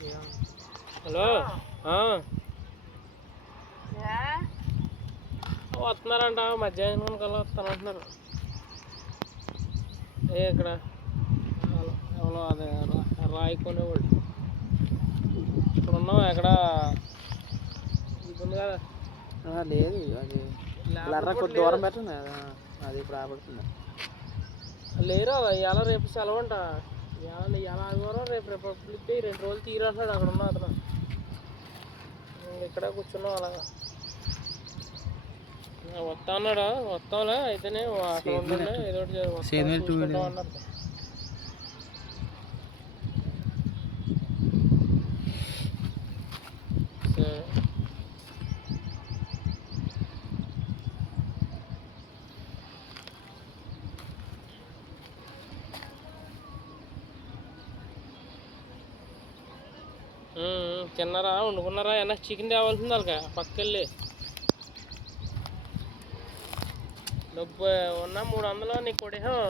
Hello వస్తున్నారంట మధ్యాహ్నం కల్లా వస్తానంటున్నారు. ఇక్కడ ఎవరో అదే రాయి కొనేవాళ్ళు ఇక్కడ ఉన్నాం. ఎక్కడ ఇది ఉంది కదా, లేదు అది కొద్ది దూరం పెట్టండి. అది ఇప్పుడు ఆపడుతుంది. లేరు ఇలా రేపు సెలవు అంట. ఇలా ఆదివారం రేపు రిపబ్లిక్ డే 2 రోజులు తీరంటున్నాడు. అక్కడ ఉన్న అతను ఇక్కడే కూర్చున్నాం. అలాగా వస్తా అన్నాడా? వస్తాంలే అయితేనే అక్కడ ఉండండి, ఏదో ఒకటి చూసుకుంటాం అన్నారు. తిన్నారా? వండుకున్నారా? ఏమన్నా చికెన్ తేవాల్సింది వాళ్ళకి పక్కకెళ్ళి. డబ్బు ఉన్న 300 నీకు కొడేహం